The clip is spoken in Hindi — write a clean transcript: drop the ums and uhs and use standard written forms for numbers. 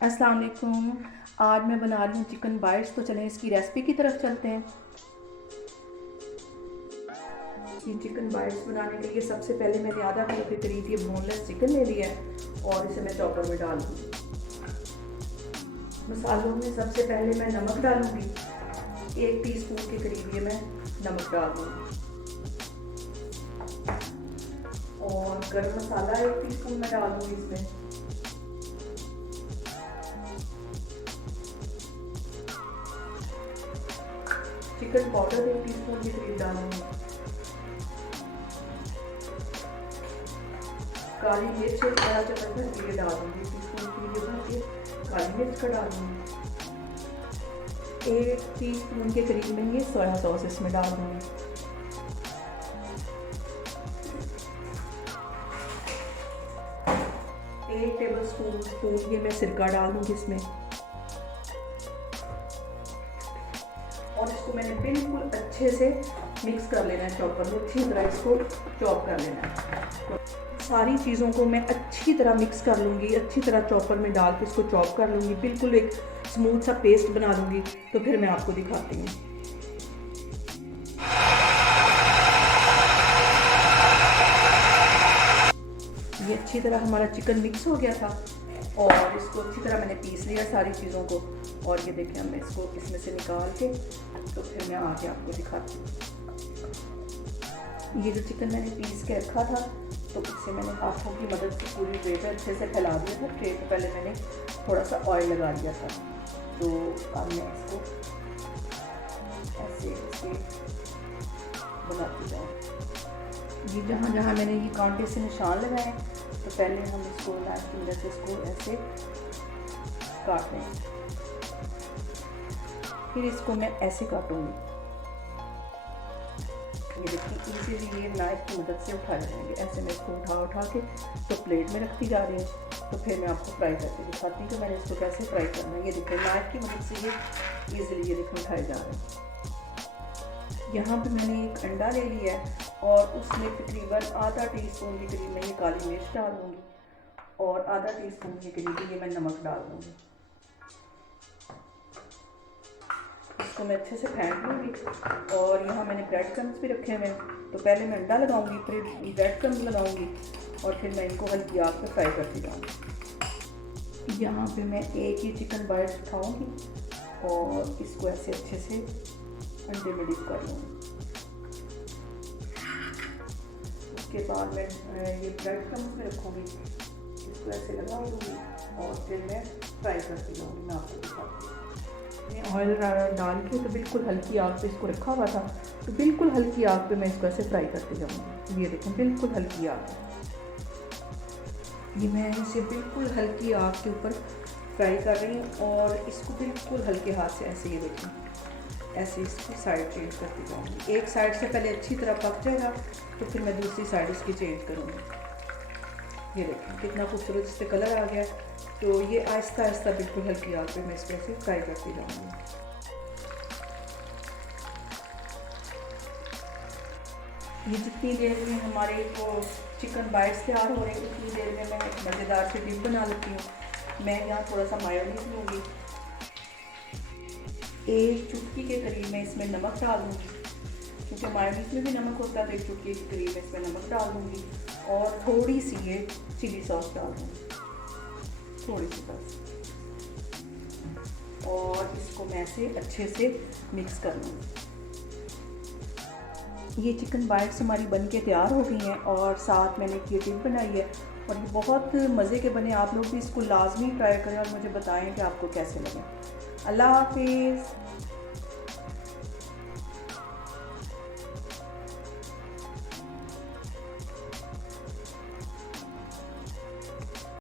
अस्सलाम वालेकुम। आज मैं बना रही हूँ चिकन बाइट्स। तो चलें इसकी रेसिपी की तरफ चलते हैं। ये चिकन बाइट्स बनाने के लिए सबसे पहले मैंने आधा किलो के करीब ये बोनलेस चिकन ले लिया है और इसे मैं चॉपर में डाल दूँगी। मसालों में सबसे पहले मैं नमक डालूँगी। 1 टीस्पून के करीब ये मैं नमक डाल दूँगी और गरम मसाला 1 टीस्पून मैं डाल दूँगी इसमें। चिकन पाउडर 1 टीस्पून के करीब डालूंगी। काली मिर्च एक बड़ा चम्मच भर के डाल दूंगी। 1 टीस्पून के लिए भर के काली मिर्च का डाल दूंगी। 1 टीस्पून के करीब में ये सोया सॉस इसमें डाल दूंगी। एक टेबल स्पून ये मैं सिरका डाल दूंगी इसमें और इसको मैंने बिल्कुल अच्छे से मिक्स कर लेना है। चॉपर में अच्छी तरह इसको चॉप कर लेना है। तो सारी चीज़ों को मैं अच्छी तरह मिक्स कर लूँगी, अच्छी तरह चॉपर में डाल के इसको चॉप कर लूँगी, बिल्कुल एक स्मूथ सा पेस्ट बना लूँगी। तो फिर मैं आपको दिखाती हूँ। ये अच्छी तरह हमारा चिकन मिक्स हो गया था और इसको अच्छी तरह मैंने पीस लिया सारी चीज़ों को। और ये देखें मैं इसको इसमें से निकाल के तो फिर मैं आगे आपको दिखाती हूँ। ये जो चिकन मैंने पीस के रखा था तो इसे मैंने हाथों की मदद से पूरी ट्रे पे अच्छे से फैला दिया था। ट्रे पे पहले मैंने थोड़ा सा ऑयल लगा दिया था। तो अब मैं इसको ऐसे ऐसे बनाती जाऊँ। ये जहाँ जहाँ मैंने ये कांटे से निशान लगाए तो पहले हम इसको नाइफ की मदद से इसको ऐसे काट लेंगे। फिर इसको मैं ऐसे काटूंगी। ये देखिए इजीली ये नाइफ की मदद से उठाए जाएंगे। ऐसे मैं इसको उठा के तो प्लेट में रखती जा रही हूँ। तो फिर मैं आपको फ्राई करके दिखाती हूँ कि मैंने इसको कैसे फ्राई करना है। ये देखिए नाइफ की मदद से ये इजीली ये देखिए उठाए जा रहे हैं। यहाँ पे मैंने एक अंडा ले लिया है और उसमें तकरीबन आधा टीस्पून के करीब मैं ये काली मिर्च डाल दूँगी और आधा टीस्पून के करीब ये मैं नमक डाल दूँगी। इसको मैं अच्छे से फेंट लूँगी। और यहाँ मैंने ब्रेड क्रम्स भी रखे हुए हैं। तो पहले मैं अंडा लगाऊंगी, फिर ब्रेड क्रम्स लगाऊंगी और फिर मैं इनको हल्की आग पे फ्राई करती जाऊँगी। यहाँ पे मैं एक ही चिकन बाइट उठाऊँगी और इसको ऐसे अच्छे से अंडे में डिप कर लूँगी। उसके बाद मैं ये ब्रेड क्रम्स में रखूँगी, इसको ऐसे लगा दूँगी और फिर मैं फ्राई करती जाऊँगी। मैं आपको दिखाती हूँ। ऑयल डाल के तो बिल्कुल हल्की आग पे इसको रखा हुआ था। तो बिल्कुल हल्की आग पे मैं इसको ऐसे फ्राई करते जाऊँगी। ये देखें बिल्कुल हल्की आग है। ये मैं इसे बिल्कुल हल्की आग के ऊपर फ्राई कर रही हूँ और इसको बिल्कुल हल्के हाथ से ऐसे ये देखें ऐसे इसकी साइड चेंज करती जाऊँगी। एक साइड से पहले अच्छी तरह पक जाएगा तो फिर मैं दूसरी साइड इसकी चेंज करूँगी। ये देखें कितना खूबसूरत इससे कलर आ गया। तो ये आहिस्ता आहिस्ता बिल्कुल हल्की आग पे मैं इसको ऐसे फ्राई करती जाऊँगी। ये जितनी देर में हमारे वो चिकन बाइट्स तैयार हो रहे हैं उतनी देर में मैं एक मज़ेदार सी डिश बना लेती हूँ। मैं यहाँ थोड़ा सा मायोनीज़ लूँगी। 1 चुटकी के करीब मैं इसमें नमक डाल दूँगी क्योंकि मायोनीज़ में भी नमक होता है। तो 1 चुटकी के करीब मैं इसमें नमक डाल दूँगी और थोड़ी सी ये चिली सॉस डाल दूँगी, थोड़ी सी बस। और इसको मैं ऐसे अच्छे से मिक्स कर लूँगी। ये चिकन बाइट्स हमारी बन के तैयार हो गई हैं और साथ मैंने एक ये टिप बनाई है और ये बहुत मज़े के बने। आप लोग भी इसको लाजमी ट्राई करें और मुझे बताएं कि आपको कैसे लगे। अल्लाह हाफिज़।